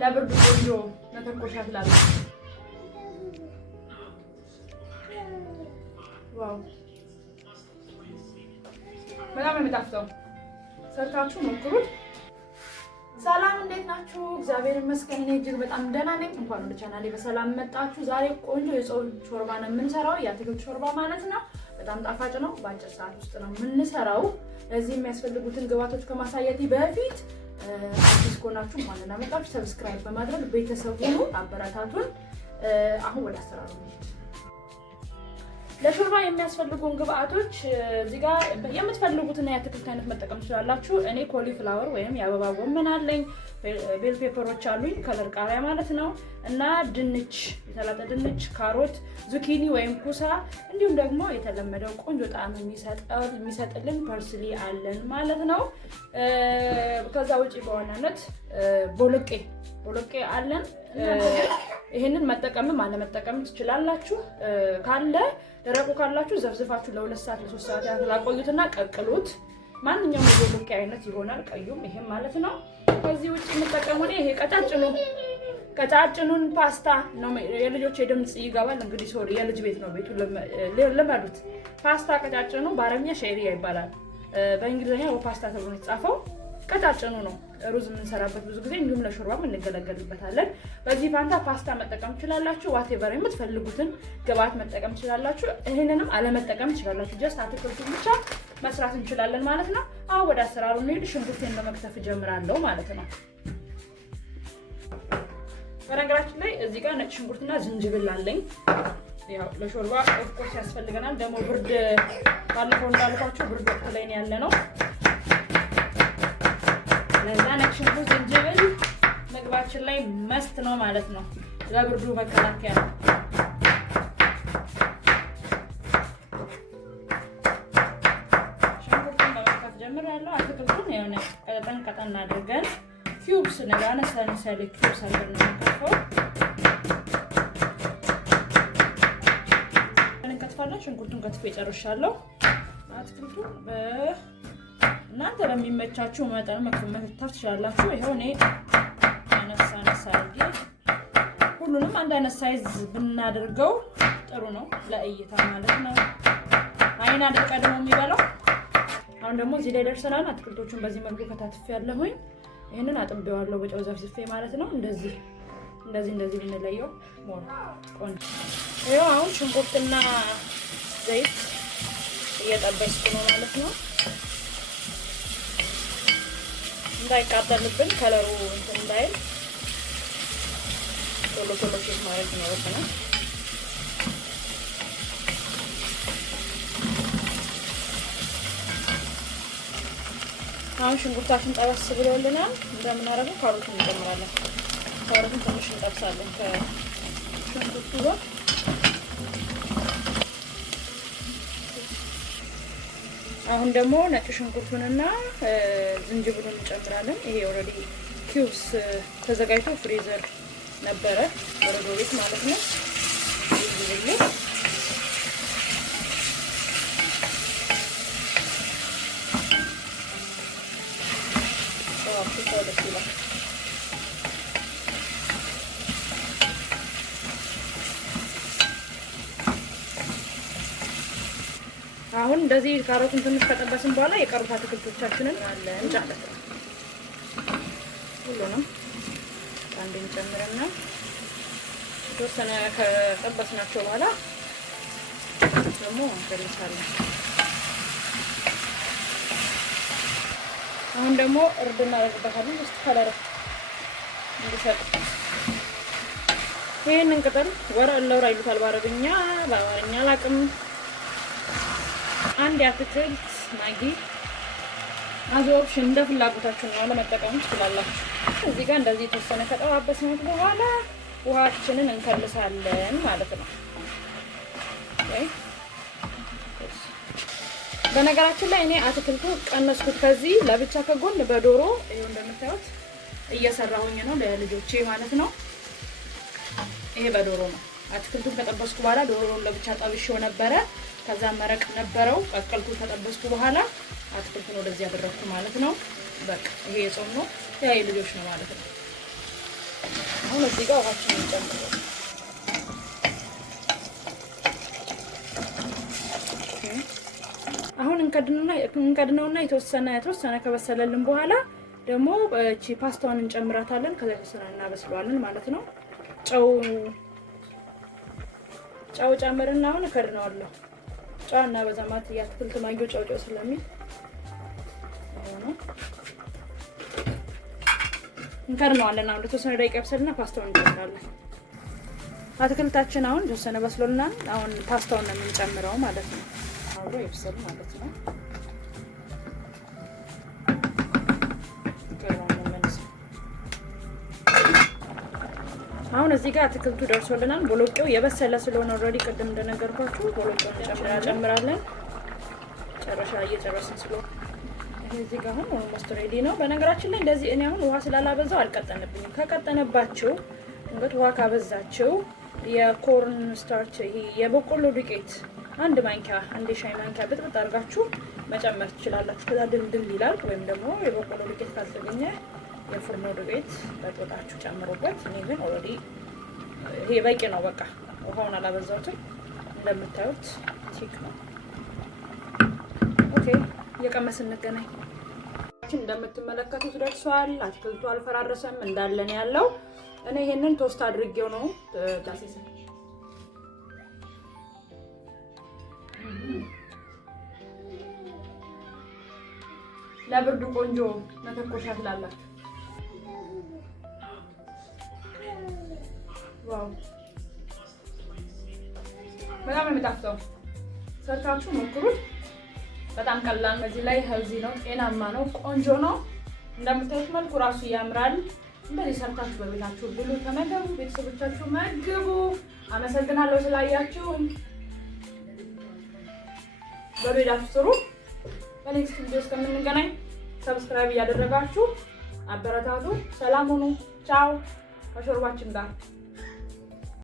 ለብርዱ ቆንጆ መተኮሻ ትላለች። ዋው በጣም ነው የሚጣፍጠው። ሰርታችሁ ሞክሩት። ሰላም እንዴት ናችሁ? እግዚአብሔር ይመስገን እኔ እጅግ በጣም ደህና ነኝ። እንኳን ወደ ቻናሌ በሰላም መጣችሁ። ዛሬ ቆንጆ የጾም ሾርባ ነው የምንሰራው፣ የአትክልት ሾርባ ማለት ነው። በጣም ጣፋጭ ነው። በአጭር ሰዓት ውስጥ ነው የምንሰራው። ለዚህ የሚያስፈልጉትን ግብአቶች ከማሳየቴ በፊት አዲስ ከሆናችሁ እንኳን ደህና መጣችሁ። ሰብስክራይብ በማድረግ ቤተሰብ ሁኑ፣ አበረታቱን። አሁን ወደ አሰራሩ ነው። ለሾርባ የሚያስፈልጉን ግብአቶች እዚህ ጋር የምትፈልጉትን የአትክልት አይነት መጠቀም ትችላላችሁ። እኔ ኮሊፍላወር ወይም የአበባ ጎመን አለኝ፣ ቤል ፔፐሮች አሉኝ፣ ከለር ቃሪያ ማለት ነው፣ እና ድንች፣ የተላጠ ድንች፣ ካሮት፣ ዙኪኒ ወይም ኩሳ፣ እንዲሁም ደግሞ የተለመደው ቆንጆ ጣዕም የሚሰጥልን ፐርስሊ አለን ማለት ነው። ከዛ ውጪ በዋናነት ቦሎቄ አለን። ይሄንን መጠቀምም አለመጠቀም ትችላላችሁ። ካለ ደረቁ ካላችሁ ዘፍዝፋችሁ ለ2 ሰዓት ለ3 ሰዓት ያህል አቆዩትና ቀቅሉት። ማንኛውም የቦሎቄ አይነት ይሆናል፣ ቀዩም ይሄም ማለት ነው። ከዚህ ውጪ የምጠቀመው ይሄ ቀጫጭኑን ፓስታ ነው። የልጆች ድምጽ ይገባል እንግዲህ ሶሪ፣ የልጅ ቤት ነው ቤቱ፣ ለማዱት። ፓስታ ቀጫጭኑ በአረብኛ ሼሪያ ይባላል፣ በእንግሊዝኛ ፓስታ ተብሎ የተጻፈው ቀጫጭኑ ነው። ሩዝ የምንሰራበት ብዙ ጊዜ እንዲሁም ለሾርባም እንገለገልበታለን። በዚህ ፋንታ ፓስታ መጠቀም ትችላላችሁ። ዋቴቨር የምትፈልጉትን ግብአት መጠቀም ትችላላችሁ። ይሄንንም አለመጠቀም ትችላላችሁ። ጀስት አትክልቱን ብቻ መስራት እንችላለን ማለት ነው። አሁን ወደ አሰራሩ እንሂድ። ሽንኩርቴን በመክተፍ ጀምራለሁ ማለት ነው። በነገራችን ላይ እዚህ ጋር ነጭ ሽንኩርትና ዝንጅብል አለኝ። ያው ለሾርባ ኦፍኮርስ ያስፈልገናል። ደግሞ ብርድ ባለፈው እንዳልኳችሁ ብርድ ወቅት ላይ ያለ ነው። ለዛ ነጭ ሽንኩርት ዝንጅብል ምግባችን ላይ መስት ነው ማለት ነው። ለብርዱ መከላከያ ነው። ሽንኩርቱን በመክተፍ ጀምራለሁ። አትክልቱን የሆነ ቀጠን አድርገን ኪዩብስ አነሳለሁ ኪዩብስ አድርገን ነው የምንከትፈው። እንከትፋለን። ሽንኩርቱን ከትፌ ጨርሻለሁ። አትክልቱን እናንተ በሚመቻችሁ መጠን መክተፍ ትችላላችሁ። ይሄው እኔ አነሳ አድርጌ ሁሉንም አንድ አይነት ሳይዝ ብናደርገው ጥሩ ነው ለእይታ ማለት ነው። አይን አድርቃ ደግሞ የሚበላው። አሁን ደግሞ እዚህ ላይ ደርሰናል። አትክልቶቹን በዚህ መልኩ ከታትፌ ያለሁኝ። ይሄንን አጥቤዋለሁ በጨው ዘፍዝፌ ማለት ነው። እንደዚህ ብንለየው ሞር ቆንጆ። ይሄው አሁን ሽንኩርትና ዘይት እየጠበስኩ ነው ማለት ነው። እንዳይቃጠልብን ከለሩ እንትን እንዳይል ቶሎ ቼክ ማድረግ ይኖርብናል። አሁን ሽንኩርታችን ጠበስ ብሎልናል። እንደምናደርገው ካሮቱን እንጨምራለን። ካሮቱን ትንሽ እንጠብሳለን ከሽንኩርቱ ጋር። አሁን ደግሞ ነጭ ሽንኩርቱንና ዝንጅብሉን እንጨምራለን። ይሄ ኦልሬዲ ኪዩብስ ተዘጋጅቶ ፍሪዘር ነበረ በረዶ ቤት ማለት ነው። ዝንጅብሉ ደስ ይላል። አሁን እንደዚህ ካሮቱን ትንሽ ከጠበስን በኋላ የቀሩት አትክልቶቻችንን እንጨምራለን። ሁሉንም አንዴ እንጨምርና የተወሰነ ከጠበስናቸው በኋላ ደግሞ እንጨምራለን። አሁን ደግሞ እርድ እናደርግበታለን እስቲ ከለር እንዲሰጥ። ይሄንን ቅጠል ወረለውራ ይሉታል በአረብኛ፣ በአማርኛ አላውቅም። አንድ የአትክልት ማጊ አዞፕሽን እንደ ፍላጎታችሁ ነው ለመጠቀም ትችላላችሁ። እዚህ ጋር እንደዚህ የተወሰነ ከጠባበስነው በኋላ ውሃችንን እንከልሳለን ማለት ነው። በነገራችን ላይ እኔ አትክልቱ ቀነስኩት ከዚህ ለብቻ ከጎን በዶሮ ይሄው እንደምታዩት እየሰራሁኝ ነው ለልጆቼ ማለት ነው። ይሄ በዶሮ ነው። አትክልቱን ከጠበስኩ በኋላ ዶሮውን ለብቻ ጠብሼው ነበረ። ከዛ መረቅ ነበረው ቀቀልኩ። ከጠበስኩ በኋላ አትክልቱን ወደዚህ ያደረኩ ማለት ነው። በቃ ይሄ የጾም ነው፣ ያ የልጆች ነው ማለት ነው። አሁን እዚህ ጋር ውሃችንን እንጨምራለን። አሁን እንከድነውና የተወሰነ ከበሰለልን በኋላ ደግሞ እቺ ፓስታውን እንጨምራታለን። ከዛ የተወሰነ እናበስለዋለን ማለት ነው። ጨው ጨምርና አሁን እከድነዋለሁ። ጨው እና በዛማት የአትክልት ማንኪያው ጨው ስለሚል እንከድነዋለን። አሁን ለተወሰነ ደቂቃ ይብሰልና ፓስታውን እንጨምራለን። አትክልታችን አሁን የተወሰነ በስሎልናል። አሁን ፓስታውን ነው የምንጨምረው ማለት ነው። አብሮ ይብሰል ማለት ነው። አሁን እዚህ ጋር አትክልቱ ደርሶልናል። ቦሎቄው የበሰለ ስለሆነ ኦልሬዲ ቅድም እንደነገርኳችሁ ቦሎቄውን እንጨምራለን። ጨረሻ እየጨረስን ስለሆነ እዚህ ጋር አሁን ኦልሞስት ሬዲ ነው። በነገራችን ላይ እንደዚህ እኔ አሁን ውሃ ስላላበዛው አልቀጠነብኝም። ከቀጠነባችሁ እንግዲህ ውሃ ካበዛችሁ የኮርን ስታርች ይሄ የበቆሎ ዱቄት አንድ ሻይ ማንኪያ ብጥብጥ አድርጋችሁ መጨመር ትችላላችሁ። ከዛ ድልድል ይላል። ወይም ደግሞ የበቆሎ ዱቄት ካልተገኘ የፉርኖ ዱቄት በጥብጣችሁ ጨምሩበት። እኔ ግን ኦልሬዲ ይሄ በቂ ነው። በቃ ውሃውን አላበዛሁትም። እንደምታዩት ቲክ ነው። ኦኬ እየቀመስን እንገናኝ። እንደምትመለከቱት ደርሷል። አትክልቱ አልፈራረሰም እንዳለን ያለው። እኔ ይሄንን ቶስት አድርጌው ነው ዳሴሰ ለብርዱ ቆንጆ መተኮሻ ትላላችሁ። ዋው በጣም ነው የሚጣፍጠው። ሰርታችሁ ሞክሩት። በጣም ቀላል ነው። በዚህ ላይ ሄልዚ ነው፣ ጤናማ ነው፣ ቆንጆ ነው። እንደምታዩት መልኩ ራሱ ያምራል። እንደዚህ ሰርታችሁ በቤታችሁ ብሉ፣ ተመገቡ፣ ቤተሰቦቻችሁ መግቡ። አመሰግናለሁ ስላያችሁ። በቤታችሁ ስሩ። በኔክስት ቪዲዮ እስከምንገናኝ ሰብስክራይብ እያደረጋችሁ አበረታቱ። ሰላም ሁኑ። ቻው ከሾርባችን ጋር